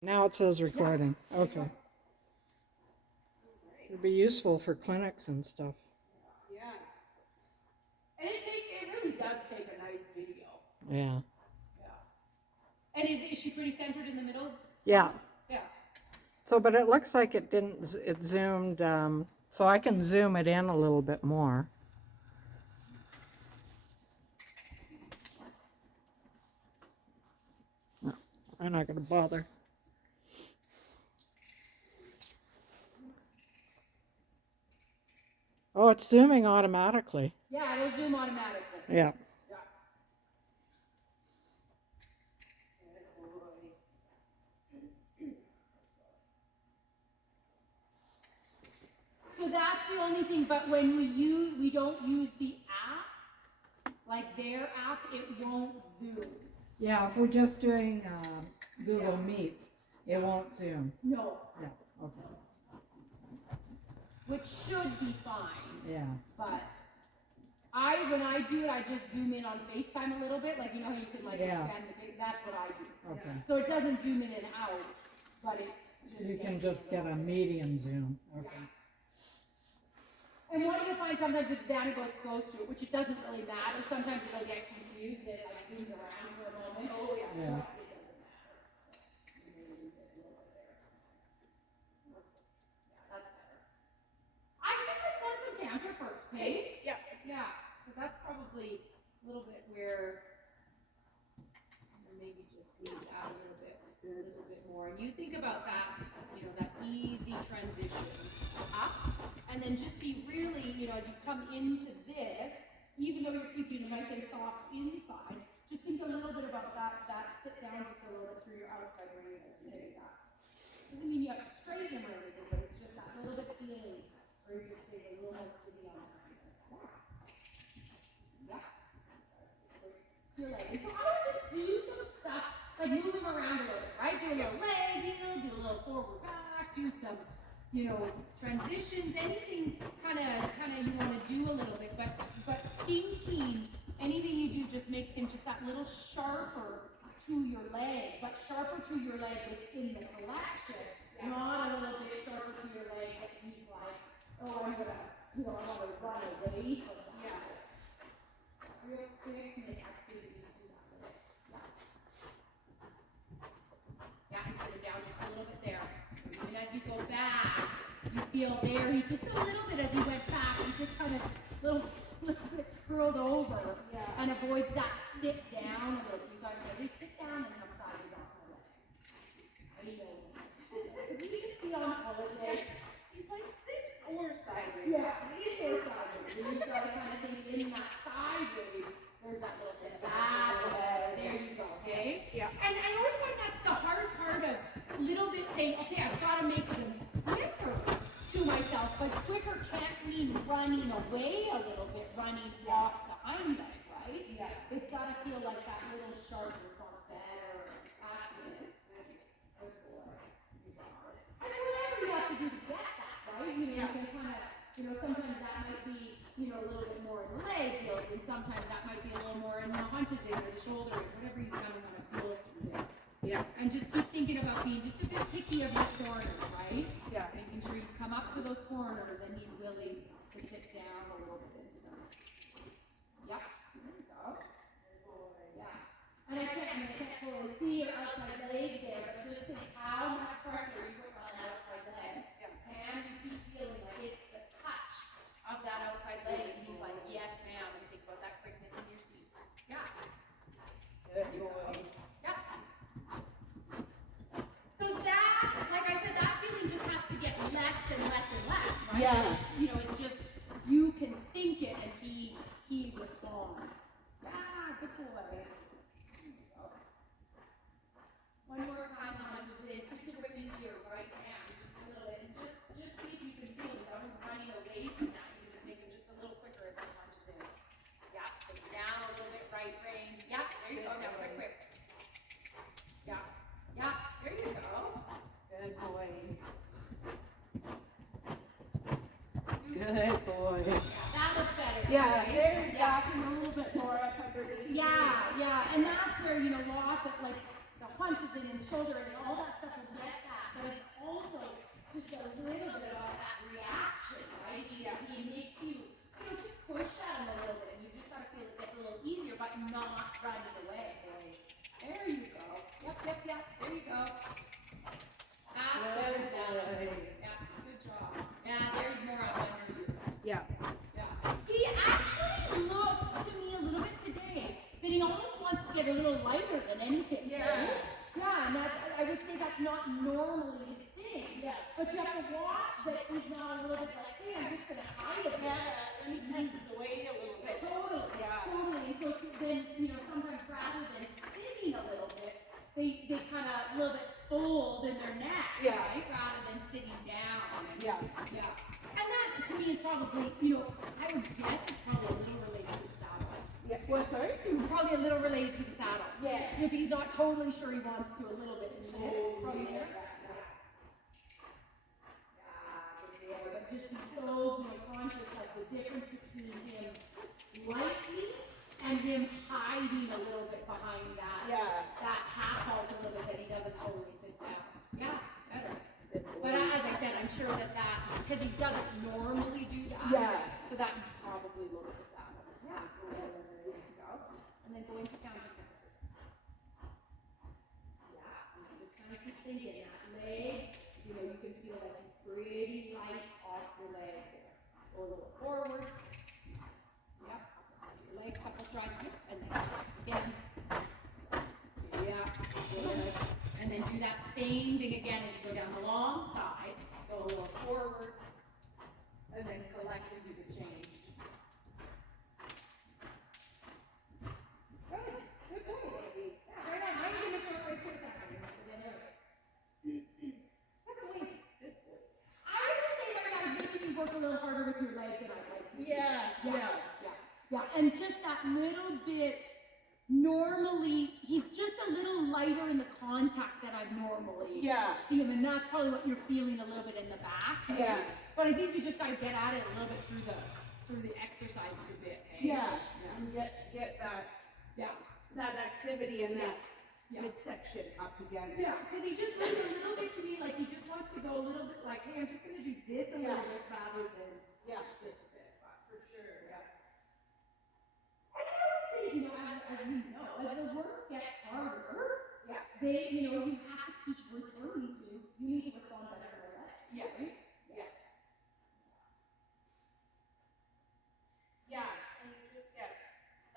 Now it says recording. Okay. It'd be useful for clinics and stuff. Yeah. And it really does take a nice video. Yeah. Yeah. And is she pretty centered in the middle? Yeah. Yeah. So, but it looks like it didn't, it zoomed, so I can zoom it in a little bit more. No, I'm not going to bother. Oh, it's zooming automatically. Yeah, it'll zoom automatically. Yeah. So that's the only thing, but when we don't use the app, like their app, it won't zoom. Yeah, if we're just doing Google Meet, it won't zoom. No. Yeah, okay. Which should be fine. Yeah. But when I do it, I just zoom in on FaceTime a little bit, like you know how you can like expand the picture. That's what I do. Okay. So it doesn't zoom in and out, but it just You can just get a medium zoom. Okay. Yeah. And what you find sometimes if Danny goes close to it, which it doesn't really matter, sometimes it'll get confused that it like zooms around for a moment. Oh yeah. Yeah. It doesn't matter. Yeah, that's better. I think let's go to some canter first, hey? Yeah. Yeah, because that's probably a little bit where maybe just need to add a little bit more. And you think about that, you know, that easy transition up. And then just be really, you know, as you come into this, even though you're keeping the nice and soft inside, just think a little bit about that sit down just a little bit through your outside ring as you hit that. Doesn't mean you have to straighten them or anything, but it's just that little bit feeling where you're just sitting a little more sitting on that. Yeah. Your leg. So I would just do some stuff, like move them around a little bit, right? Do a little leg, you know, do a little forward back, do some, you know, transitions, anything kind of you want to do a little bit, but thinking anything you do just makes him just that little sharper to your leg, but sharper to your leg within the collection, not a little bit sharper to your leg that he's like, oh, I'm gonna, you know, I want to run away from that. Yeah. Real quick, make activity to that leg. Yeah, and sit him down just a little bit there. And as you go back, you feel there, he just a little bit as he went back, he just kind of little bit curled over and avoids that sit down a little bit. You guys say, hey, sit down and come sideways off the leg. He just be on holiday. He's like, sit or sideways. Yeah, sit or sideways. And you've got to kind of think in that sideways, there's that little sit. That's better. There you go, okay? Yeah. And I always find that's the hard part of little bit saying, okay, I've got to make them quicker to myself, but quicker can't mean running away a little bit, running off the hind leg, right? Yeah. It's got to feel like that little sharper, far better. Good boy. And whatever you have to do to get that, right? You know, you can kind of, you know, sometimes that might be, you know, a little bit more in the leg field, and sometimes that might be a little more in the haunches area, or the shoulder area, whatever you kind of want to feel through there. Yeah. And just keep thinking about being just a bit picky of your corners, right? Yeah. Making sure you come up to those corners and he's willing to sit down a little bit into them. Yeah. There you go. Yeah. And I can't totally see your outside leg there, but just think how much pressure you put on that outside leg. Yeah. And you keep feeling like it's the touch of that outside leg. And he's like, yes, ma'am. And think about that quickness in your seat. Yeah. Good boy. Yeah. So that, like I said, that feeling just has to get less and less and less, right? Yeah. You know, it's just, you can think it and he responds. Yeah, good boy. One more time, I'm just saying, put your weight into your right hand just a little bit, and just see if you can feel it. Without him running away from that, you can just make him just a little quicker as he punches in. Yeah, so down a little bit, right brain. Yeah, there you go. Now quick. Yeah, yeah, there you go. Good boy. Good boy. That looks better. Yeah, right? they're backing a little bit more up underneath. Yeah, and that's where, you know, lots of like the punches in and the shoulder and all that stuff will might say that's not normally his thing. Yeah. But you have to watch that he's not a little bit like, hey, I'm just gonna hide a bit. Yeah, and he presses away a little bit. Totally. Yeah. Totally. And so then, sometimes rather than sitting a little bit, they kind of a little bit fold in their neck, Yeah. right? Rather than sitting down. Yeah. And that to me is probably, I would guess it's probably a little related to the saddle. Yeah. What, sorry? Probably a little related to the saddle. Yeah. If he's not totally sure he wants to, a little bit. Probably there. But just be so conscious of the difference between him liking and him hiding a little bit behind that. Yeah. That half halt a little bit that he doesn't totally sit down. Yeah, better. But as I said, I'm sure that because he doesn't normally do that. Yeah. So that probably lower the saddle. Yeah. There you go. And then go into counter. Just kind of keep thinking that leg, you can feel like it's pretty light off your leg there. Go a little forward. Yep. Your leg, couple strides here, and then again. Yeah. Good. And then do that same thing again as you go down the long side. Go a little forward, and then collect and do the change. Good. Good boy, baby. Yeah, right on. Now you're gonna short right to the side. Then there we go. I would just say that guys, maybe you work a little harder with your leg than I'd like to see. Yeah. And just that little bit. Normally, he's just a little lighter in the contact that I normally see him, and that's probably what you're feeling a little bit in the back. Right? Yeah. But I think you just gotta get at it a little bit through the exercises a bit. Eh? Yeah. And get that activity in that midsection up again. Yeah, because he just looks a little bit to me like he just wants to go a little bit like, hey, I'm just gonna do this a little bit rather than sit a bit. But for sure, And I would say, as you know, as the work gets harder, you have to keep returning to. You need to respond better to that. Yeah. Right? Yeah, and you just get,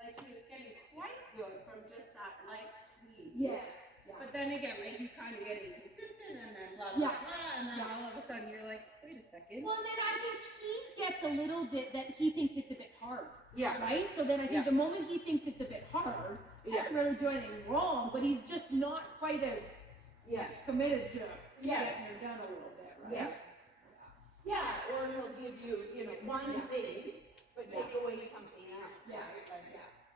like he was getting quite good from just that light squeeze. Yes. But then again, like you kind of get inconsistent and then blah, Yeah. blah, blah, and then all of a sudden you're like, wait a second. Well, then I think he gets a little bit that he thinks it's a bit hard. Yeah. Right? So then I think the moment he thinks it's a bit hard, he doesn't really do anything wrong, but he's just not quite as committed to getting it done a little bit, right? Yeah, or he'll give you, one thing, but take away something else. Yeah. Right? Like,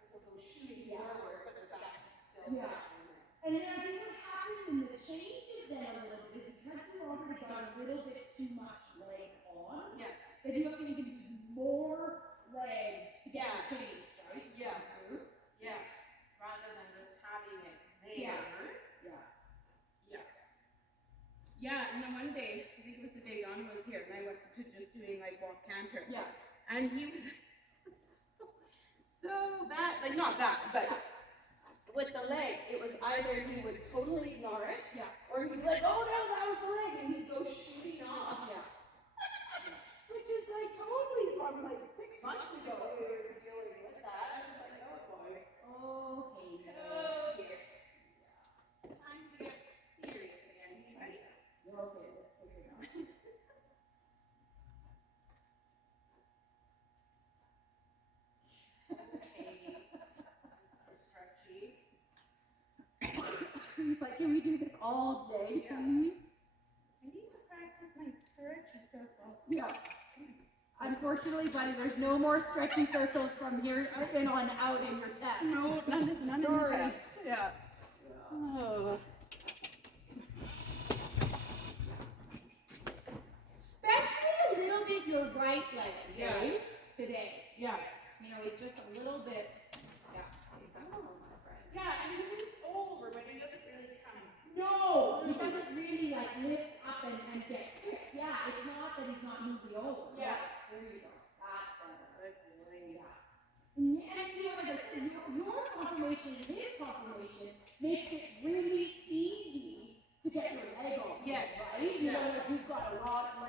he'll go shooting forward, but the back is still Yeah. down. And then I think what happens in the changes then a little bit is because you've already got a little bit too much leg on, then you have to even use more leg to get the change, right? Yeah. Yeah. Rather than just having it there. Yeah, and then one day, I think it was the day Yana was here, and I went to just doing like walk canter. Yeah. And he was so bad, like not bad, but with the leg, it was either he would totally ignore it, or he'd be like, oh no, that was the leg, and he'd go shooting off. Which is like totally from like 6 months ago we were dealing with that. I was like, oh boy. Okay. Oh dear. Time to get serious again. Right? Okay, let's take it out. He's like, can we do this all day, please? I need to practice my stretchy circle. Yeah. Unfortunately, buddy, there's no more stretchy circles from here in on out in your test. No, none in the Sorry. test. Yeah. Oh. Especially a little bit your right leg, right? Today. Yeah. It's just a little bit. Yeah, and he moves over, but he doesn't really come. No, he doesn't really like lift up and get quick. Yeah, it's not that he's not moving over. Yeah. There you go. That's better. Yeah. And like I said, your confirmation and his confirmation makes it really easy to get your leg on. Yes. Right? Like you've got a lot of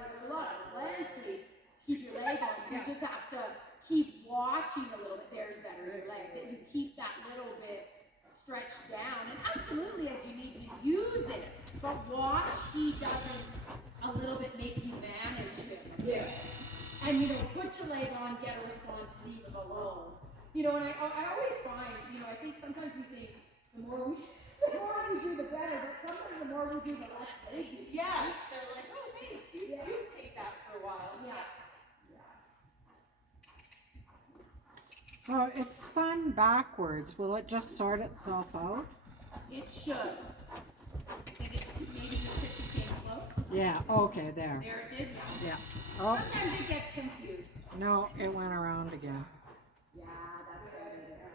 landscape to keep your leg on. So you just have to keep watching a little bit. There's better your leg. That you keep that little bit stretched down. And absolutely as you need to use it. But But watch he doesn't a little bit make you manage him. Yeah. And put your leg on, get a response, leave him alone. And I always find, I think sometimes we think the more we do, the better. But sometimes the more we do, the less they do. Yeah. They're like, oh, thanks. You take that for a while. Yeah. So it's spun backwards. Will it just sort itself out? It should. Maybe just came close. Yeah, okay, there. There it did. Yeah. Oh, Sometimes it gets confused. no, it went around again. Yeah, that's better there.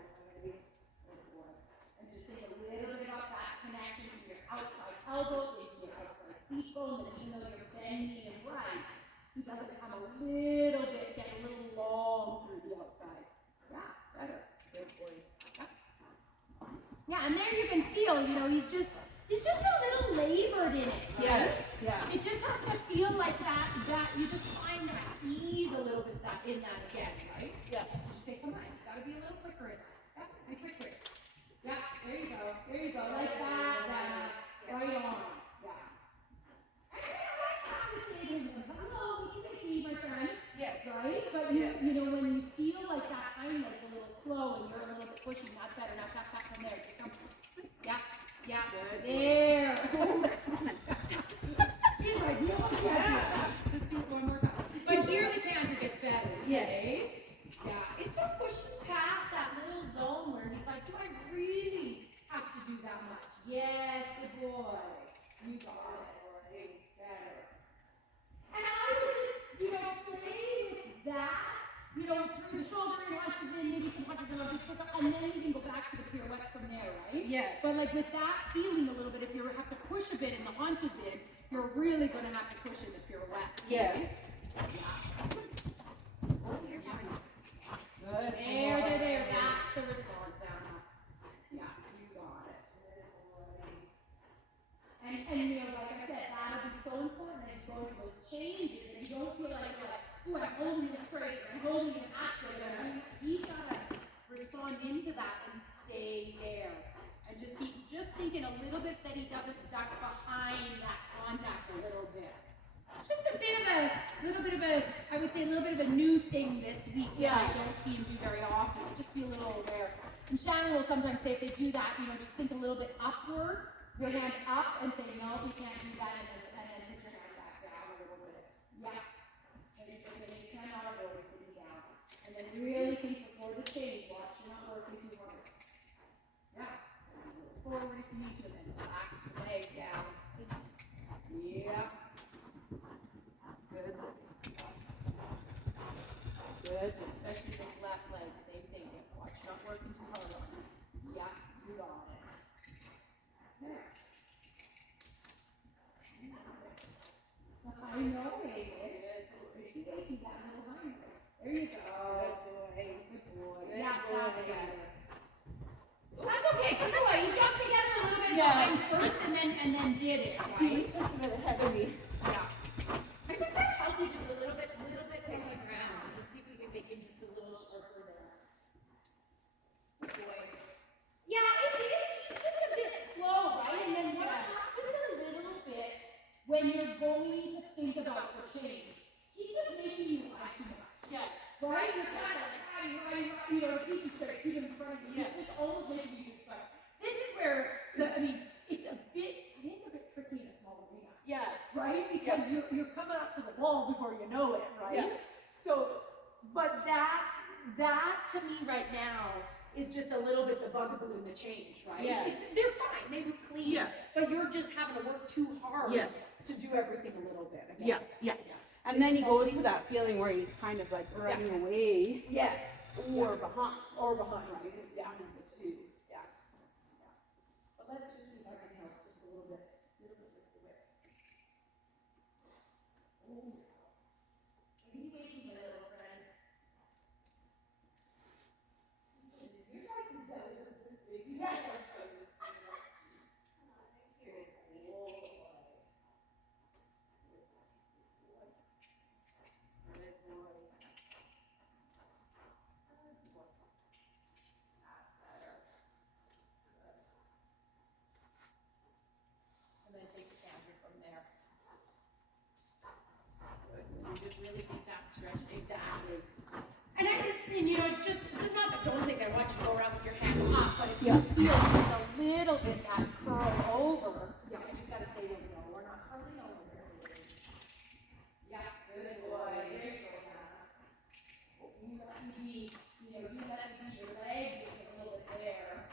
And just think a little bit about that connection to your outside elbow, into your outside seat bone, and even though you're bending and right, you doesn't become a little bit, get a little long through the outside. Yeah, better. Good boy. Yeah, and there you can feel, he's just a little labored in it, right? Yes, yeah. It just has to feel like that you just find that ease a little bit in that again, right? Yeah. You say, come on, gotta be a little quicker. Yeah, be quicker. Yeah, there you go. There you go. Like that. Right on. Yeah. And I have to say to him, hello, you can be my friend. Yes. Right? But when you feel like that hind leg's a little slow and you're a little bit pushing, that's better. Now tap from there. Come. Yeah. Yeah. There. He's like, yeah. Just do it one more time. But here the canter gets better. Yes. Okay? Yeah. It's just pushing past that little zone where he's like, do I really have to do that much? Yes, good boy. You got it. Better. And I would just, play with that, through the shoulder and punches in, maybe some punches in, and then you can go back to the pirouettes from there, right? Yes. But like with that feeling a little bit, if you have to push a bit and the haunches in, you're really going to have to push in the pirouette. Yes. Yeah. Good. There. That's the response, Anna. Yeah, you got it. And like I said, that'll be so important as you go through those changes, and you don't feel like you're like, ooh, I'm holding it straight, I'm holding it active, and he's got to respond into that and stay there. And just keep thinking a little bit that he doesn't duck behind that contact a little bit. It's just a little bit of a, I would say a little bit of a new thing this week that I don't see him do very often. Just be a little aware. And Shannon will sometimes say if they do that, just think a little bit upward, your hand up, and say, no, we can't do that, and then put your hand back down a little bit. Yeah. And you cannot avoid sitting down. And then really think before the change, watch, you're not working too hard. Yeah. Forward if you need to, then relax your leg down. Yeah. Good. Good. Especially this left leg, same thing. Watch, not working too hard on it. Yeah, you got it. There. I know, baby. You're making that little hind leg. There you go. Good boy. Yeah, that's better. That's okay. Good boy. You jumped together a little bit behind first, and then did it, right? He was just a bit ahead of me. Yeah. I just gotta help you just a little bit from the ground. Just see if we can make him just a little sharper there. Good boy. Yeah, it's just a bit slow, right? And then what happens a little bit when you're going to think about the change? He's just making you lie too much. Yeah. Right? You're kind of keep you straight, keep him in front of you. It's almost making you straight. This is where it is a bit tricky in a small arena. Yeah. Right? Because you're coming up to the wall before you know it, right? Yeah. So, but that to me right now is just a little bit the bugaboo in the change, right? Yeah. They're fine, they look clean. Yeah. But you're just having to work too hard Yes. to do everything a little bit. Again. Yeah. And then he goes to that feeling where he's kind of like running away Yes. or behind. Right? Yeah. Yeah. But let's just see if I can help just a little bit. Lift the width. Ooh. Easy waiting, my little friend. Your guys' belly is this big. You guys are trying to And you know, it's just, don't think I want you to go around with your hand up, but if you feel just a little bit that curl over, I just gotta say, no, we're not curling over. Yeah, good boy. There you go, Sanna. You let me be, you let me be your leg just a little bit there.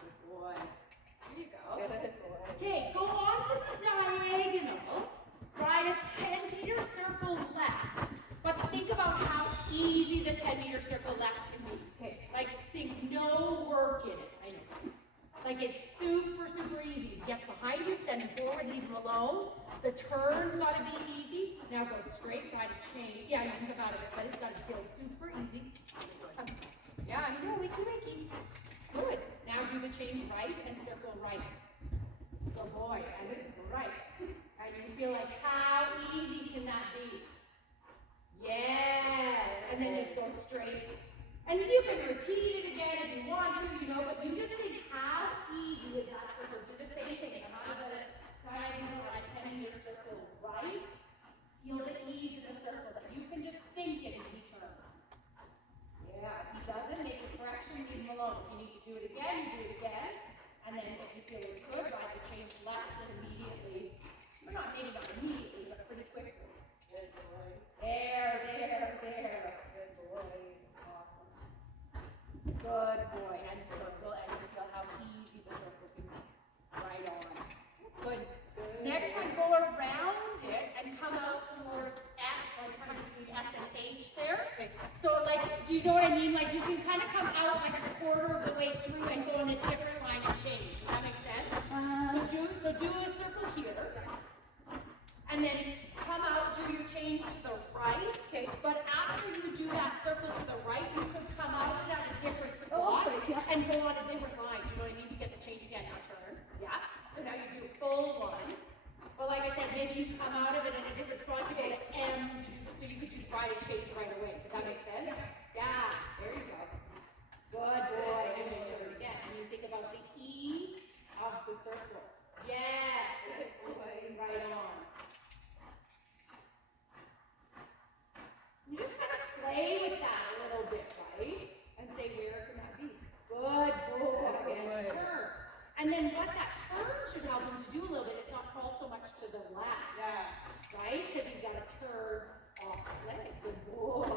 Good boy. Here you go. Good boy. Okay, go on to the diagonal. Ride a 10-meter circle left. But think about how easy the 10-meter circle left can be. Okay. Like, think no work in it. I know. Like, it's super, super easy. Get behind you, send it forward, leave them alone. The turn's got to be easy. Now go straight, ride a chain. Yeah, you can come out of it, but it's got to feel super easy. Yeah, I know, wakey. Good. Now do the change right and circle right. Good boy. And circle right. And you feel like, how easy can that be? Yes. And then just go straight. And you can repeat it again if you want to, but you just think, how easy is that circle? Do the same thing. Come out of the diagonal, right 10-meter circle right. Feel the ease of the circle that you can just think it in each turn. Yeah, if he doesn't make a correction, leave him alone. If you need to do it again, you do it again. And then if you feel it's good, ride the change left and immediately. Or not, maybe not immediately, but pretty quickly. Good boy. There. Good boy. Awesome. Good boy. And circle, and you feel how easy the circle can be. Right on. Good. Next time, go around it and come out towards S, like kind of between S and H there. So, like, do you know what I mean? Like, you can kind of come out like a quarter of the way through and go in a different line and change. Does that make sense? So do a circle here. And then come out, do your change to the right. Okay. But after you do that circle to the right, you could come out at a different spot and go on a different line. Do you know what I mean? To get the change again, now turn. Yeah? So now you do a full one. But like I said, maybe you come out of it in a different spot to go to M to do this, so you could just ride a change right away. Does that make sense? Yeah. There you go. Good boy. And then turn again. And you think about the ease of the circle. Yes. Good boy. Right on. You just kind of play with that a little bit, right? And say, where can that be? Good boy. And turn. And then what that turn should help him to do a little bit is not crawl so much to the left. Yeah. Right? Because you've got to turn off the leg. Good boy.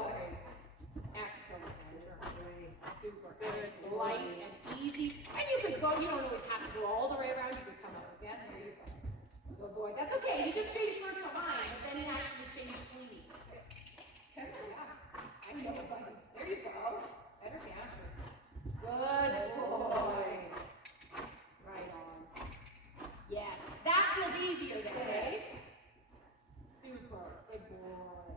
Excellent. Super. Good. Light and easy. And you could go, you don't always have to go all the way around. You could come out again. There you go. Good boy. That's okay. You just changed first to mine, but then he actually changed to me. Okay. Yeah. I know, but there you go. Better counter. Good boy. Right on. Yes. That feels easier then, okay? Super. Good boy.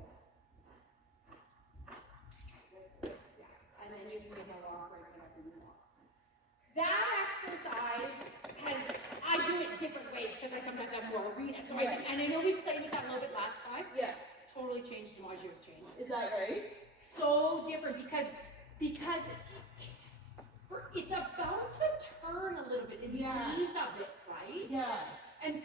Good. Yeah. And then you can get walk right whenever you want. That exercise I do it different ways because I sometimes have more arena. So and I know we played with that a little bit last time. Yeah. It's totally changed to Majir's change. Is that right? So different because it's about to turn a little bit and ease of it, right? Yeah. And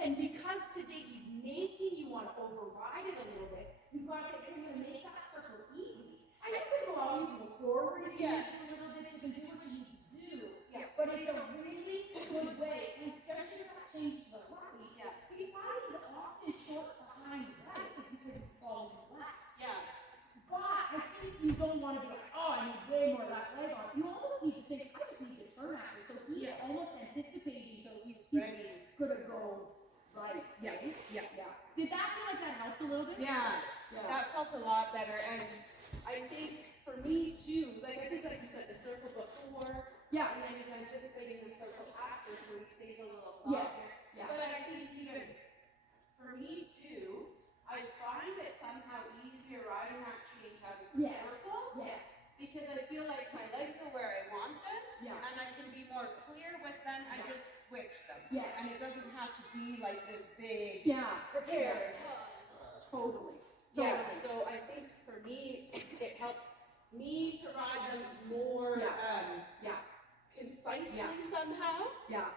and because today he's making you want to override it a little bit, you've got to say, I'm going to make that circle easy. And you can allow you to go forward if you need to a little bit, you can do what you need to do. Yeah. But it's a really good way, and especially if that change to the right. Yeah. The body is often short behind the right because it's falling to the left. Yeah. But I think you don't want to be like, oh, I need way more left leg on. You almost need to think, I just need to turn after. So he's almost anticipating, so he's ready. Gonna go right. Yeah. Yeah. Yeah. Did that feel like that helped a little bit? Yeah. That felt a lot better. And I think for me too, like I think like you said, the circle before. Yeah. And then he's anticipating the circle after, so he stays a little softer. Yes. Yeah. But I think even for me too, I find it somehow easier riding that change out of the circle. Yeah. Because I feel like my legs are where I want them. Yeah. And I can be more clear with them. I just switch them. Yeah. And it doesn't have to be like this big prepare. Totally. Yeah. So I think for me, it helps me to ride them more concisely somehow. Yeah.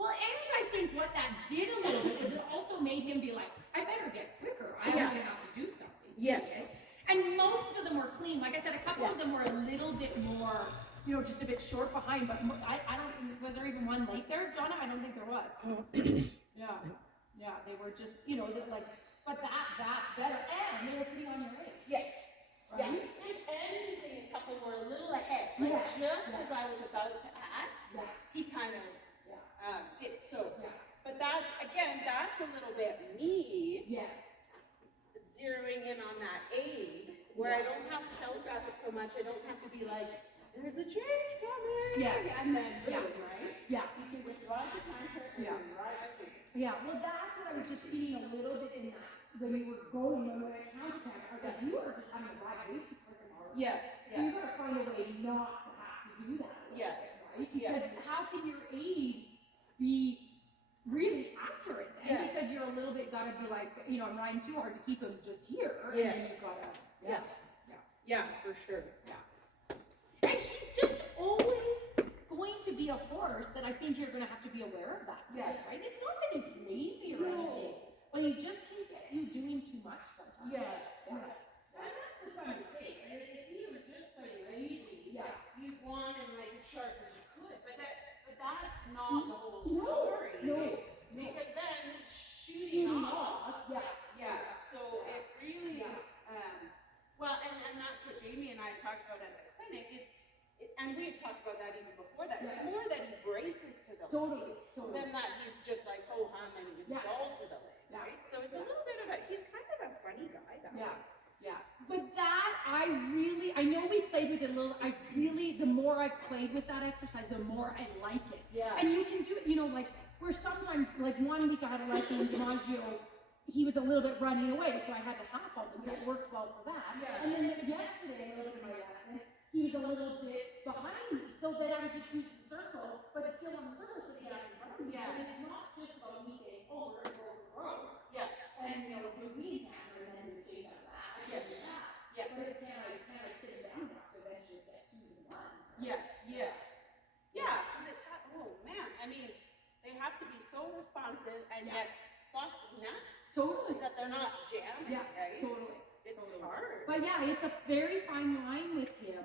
Well, and I think what that did a little bit was it also made him be like, I better get quicker. I'm gonna have to do something. Yes. And most of them were clean. Like I said, a couple of them were a little bit more, you know, just a bit short behind. But I don't. Was there even one late there, Jonna? I don't think there was. Yeah. They were just, you know, like. But that's better. And they were pretty on your way. Yes. Right? Yeah. If anything, a couple were a little ahead. Like just as I was about to ask, he kind of did. So, but that's a little bit me. Yes. Zeroing in on that aid, where I don't have to telegraph it so much. I don't have to be like, there's a change coming. Yes. And then boom, right? Yeah. You can just ride the contract and right away. Yeah. Well, that's what I was just seeing a little bit in that when we were going and when I counted that. I was like, you are just having a bad week to freaking hard. Yeah. So you gotta find a way not to have to do that. Yeah. Right? Because how can your aid be really accurate then? Because you're a little bit gotta be like, you know, I'm riding too hard to keep him just here. Yeah. And then you've gotta, Yeah, for sure. Yeah. And he's just always going to be a horse that I think you're gonna have to be aware of that. Yeah. Right? It's not that he's lazy or anything, but he just can get you doing too much sometimes. Yeah. And that's the fun thing. And if he was just like lazy, you'd want him like as sharp as you could. But that's not the whole story. No. Because then he's shooting off. Yeah. So it really, well, and that's what Jamie and I talked about at the clinic. And we've talked about that even before that. It's more that he braces to the leg than that he's just like ho hum and just dull to the leg. Right? So it's a little bit of he's kind of a funny guy. Yeah. But that, I know we played with it a little, the more I've played with that exercise, the more I like it. Yeah. And you can do it, you know, like, where sometimes, like 1 week I had a lesson in DiMaggio, he was a little bit running away, so I had to half hold him, so it worked well for that. Yeah. And then yesterday, I looked at my lesson, he was a little bit behind me, so that I would just use the circle, but still on the circle so that he had in front of me. Yeah. And it's not just about me saying, oh, we're going to go over the road. Yeah. And, you know, the weed hammer, and then the shake out of that. Yeah. Yeah. But it's kind of sit down enough to eventually get 2 to 1. Yeah. Yes. Yeah. Because oh man, I mean, they have to be so responsive and yet soft enough. Totally. That they're not jamming, right? Totally. It's hard. But yeah, it's a very fine line with him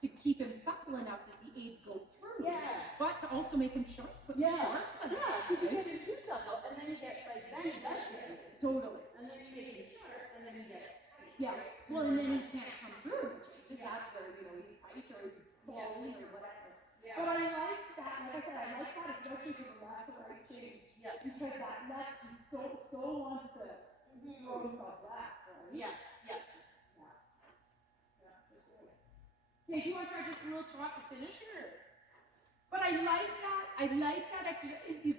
to keep him supple enough that the aids go through. Yeah. But to also make him sharp. Yeah, because you get him too supple, and then he gets like, then he does it. Totally. And then you make him sharp, and then he gets tight. Yeah. Well, and then he can't come through, because that's where, you know, he's tight or he's falling or whatever. Yeah. But I like that, like I said, I like that, especially for the left to right change. Yeah. Because that left, he so wants to throw himself left, right? Yeah. Okay, do you want to try just a little trot to finish? Sure. But I like that exercise. You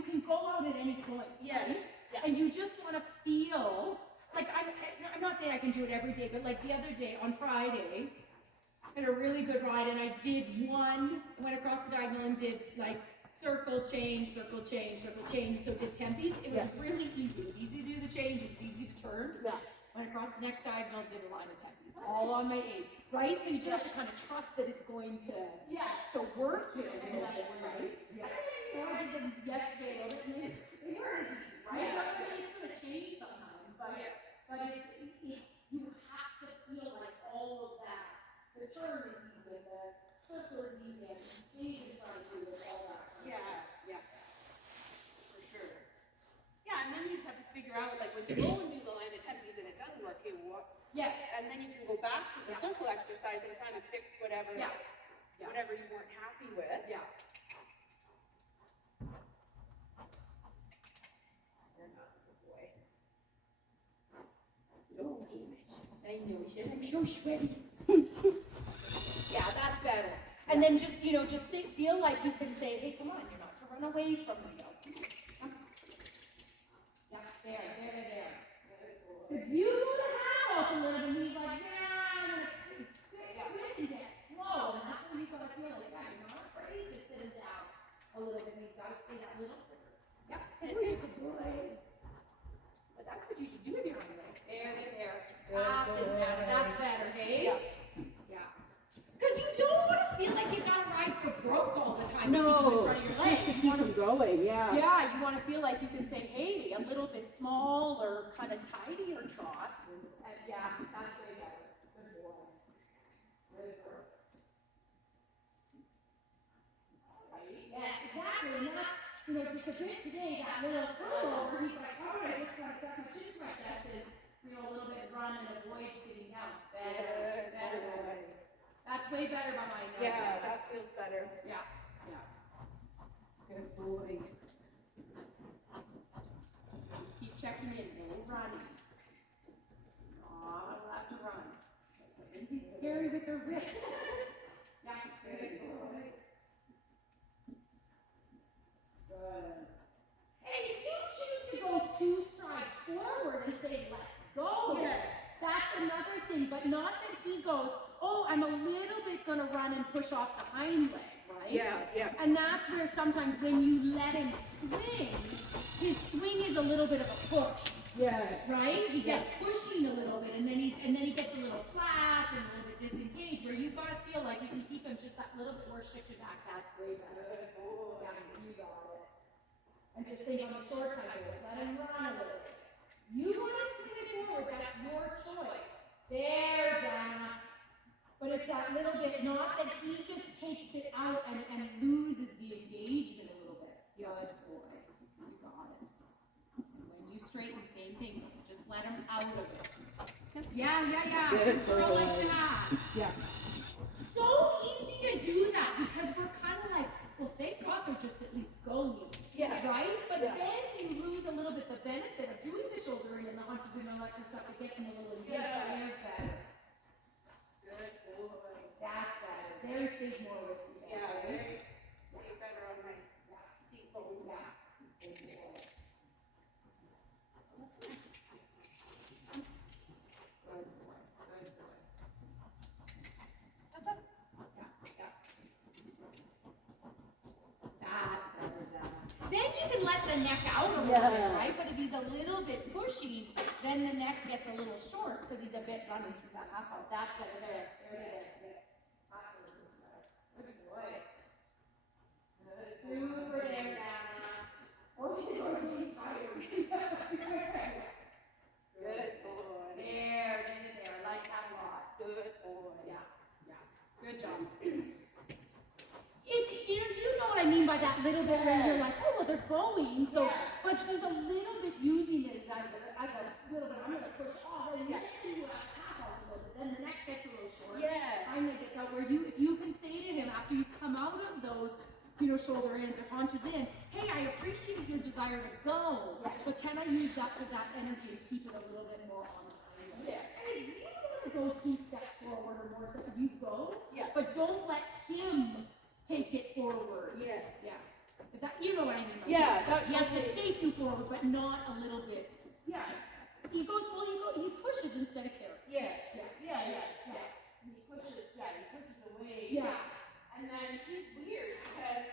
can go out at any point. Yes. Right? Yeah. And you just want to feel, like I'm not saying I can do it every day, but like the other day on Friday, I had a really good ride and I did went across the diagonal and did like circle, change, circle, change, circle, change. So did tempies. It was really easy. It was easy to do the change. It was easy to turn. Yeah. Went across the next diagonal, did a line of tempies. All on my aid. Right? So you just have to kind of trust that it's going to work here a little bit, right? Yeah. I did them yesterday a little bit. They were easy, right? It's going to change sometimes, but you have to feel like all of that. The turn is easy, the circle is easy, and the stage is trying to do with all that. Yeah. For sure. Yeah, and then you just have to figure out, like, when you go and do the line of tempies and it doesn't work, hey, what? Yes. And then you can go back to the circle exercise and kind of fix whatever you weren't happy with. Yeah. You're not a good boy. I know, I'm so sweaty. Yeah, that's better. And then just, feel like you can say, hey, come on, you're not to run away from me. Yeah, there. If you go to house a little bit, he's like, quick, get slow. And that's when you gotta feel like that. You're not afraid to sit him down a little bit. He's gotta stay that little quicker. Yeah, and where's your good boy? But that's what you should do with your own leg. There. That's it, Sanna. That's better, hey? Yeah. Because you don't want to feel like you gotta ride for broke all the time. No. In front of your leg. You want them going, yeah. Yeah, you want to feel like you can say, hey, a little bit small or kind of tidier trot. And yeah, that's way better. Good boy. Good girl. Right? Yes, exactly. And that's, just a bit today, that little curl over, he's like, all right, looks like I've got my chin to my chest and, a little bit run and avoid sitting down. Better. That's way better by my nose. Yeah, that feels better. Yeah. Good boy. Just keep checking in. No running. Not allowed to run. Lindsay's scary with her wrist. Yeah. Good boy. Good. Hey, if you choose to go 2 strides forward and say, let's go. Yes. That's another thing, but not that he goes, oh, I'm a little bit going to run and push off the hind leg, right? Yeah. And that's where sometimes when you let him swing, his swing is a little bit of a push. Yeah. Right? He gets pushing a little bit, and then he gets a little flat and a little bit disengaged, where you've got to feel like you can keep him just that little bit more shifted back. That's way better. Yeah, you got it. And just think on the short time, let him run a little bit. You want to swing it forward, that's your choice. There's Anna. But it's that little bit, not that he just takes it out and loses the engagement a little bit. Good boy. You got it. When you straighten, same thing. Just let him out of it. Yeah. Good boy. Go like that. Yeah. So easy to do that because we're kind of like, well, thank God they're just at least going. Yeah. Right? But Yeah. then you lose a little bit the benefit of doing the shouldering and the hunches and all that kind of stuff. It gets them a little engaged. Yeah. There's better. Good boy. That's better. Very safe more with you. Yeah, very stay better on my seat bones. Yeah. Good boy. That's better, Zana. Then you can let the neck out a little bit, right? But if he's a little bit pushy, then the neck gets a little short because he's a bit running through that half out. That's better there. There. Good boy. Super there, Zana. Oh, she's already tired. Good boy. There. I like that a lot. Good boy. Yeah. Good job. It's, you know what I mean by that little bit where you're like, oh, well, they're going. So, but he's a little bit using it as a little bit, I'm going to push off. And then you have half off a little bit. Then the neck gets a little short. Yes. Finally gets out where if you can say to him after you come out of those, shoulder ins or haunches in, hey, I appreciate your desire to go, but can I use that for that energy and keep it a little bit more on time? Yeah. Hey, you don't want to go 2 steps forward or more, so you go, Yeah. but don't let him take it forward. Yes. But that, you know what I mean by Yeah, that. He has to totally. take you forward, but not a little bit. Yeah. He goes, he pushes instead of carries. Yes. Yeah. He pushes away. Yeah. And then he's weird because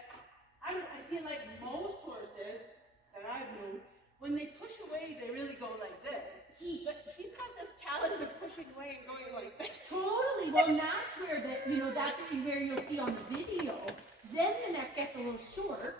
I feel like most horses that I've known, when they push away, they really go like this. But he's got this talent of pushing away and going like this. Totally. Well, and that's where where you'll see on the video. Then the neck gets a little short,